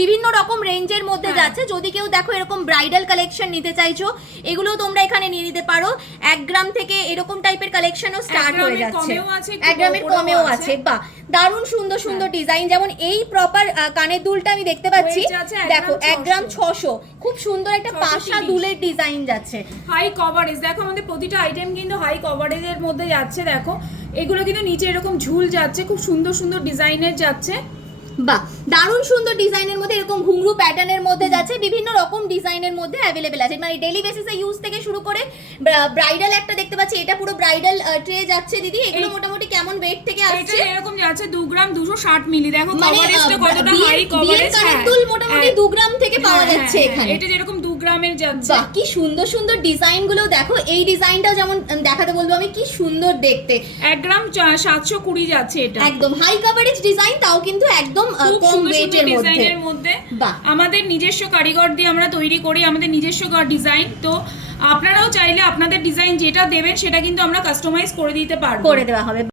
বিভিন্ন রকম রেঞ্জের মধ্যে যাচ্ছে। যদি কেউ দেখো এরকম ব্রাইডাল কালেকশন নিতে চাইছো, এগুলো তোমরা এখানে নিয়ে নিতে পারো। 1 গ্রাম থেকে এরকম টাইপের কালেকশনও স্টার্ট হয়ে যাচ্ছে, 1 গ্রামের কমেও আছে। বাহ, দারুণ সুন্দর সুন্দর ডিজাইন। যেমন এই প্রপার কানের দুলটা আমি দেখতে পাচ্ছি, দেখো 1 গ্রাম 600, খুব সুন্দর একটা পাশা দুলের ডিজাইন যাচ্ছে। হাই কভারেজ, দেখো আমাদের প্রতিটা আইটেম কিন্তু হাই কভারেজের মধ্যে যাচ্ছে। দেখো এগুলো কিন্তু নিচে এরকম ঝুল যাচ্ছে, খুব সুন্দর সুন্দর ডিজাইনের যাচ্ছে। বাহ, দারুণ সুন্দর ডিজাইনের মধ্যে এরকম ঘুংরু প্যাটার্নের মধ্যে যাচ্ছে, বিভিন্ন রকম ডিজাইনের মধ্যে অ্যাভেলেবেল আছে। মানে ডেইলি বেসিসে ইউজ থেকে শুরু করে ব্রাইডাল একটা দেখতে পাচ্ছি, এটা পুরো ব্রাইডাল ট্রে যাচ্ছে দিদি। এগুলো মোটামুটি কেমন ওয়েট থেকে আসছে? এটা এরকম যাচ্ছে 2 গ্রাম 260 মিলি। দেখো কভারেজটা কতটা হাই কভারেজ। কানের দুল মোটামুটি 2 গ্রাম থেকে পাওয়া যাচ্ছে এখানে। এটা যেরকম 2 গ্রামের যাচ্ছে। বাহ, কি সুন্দর সুন্দর ডিজাইন গুলো দেখো। এই ডিজাইনটাও যেমন দেখাতে বলবো আমি, কি সুন্দর দেখতে। 1 গ্রাম 720 যাচ্ছে এটা। একদম হাই কভারেজ ডিজাইন, তাও কিন্তু একদম কম ওয়েটের মধ্যে। আমাদের নিজস্ব কারিগর দিয়ে আমরা তৈরি করি, আমাদের নিজস্ব ডিজাইন। তো আপনারাও চাইলে আপনাদের ডিজাইন যেটা দেবেন সেটা কিন্তু আমরা কাস্টমাইজ করে দিতে পারবো, করে দেওয়া হবে।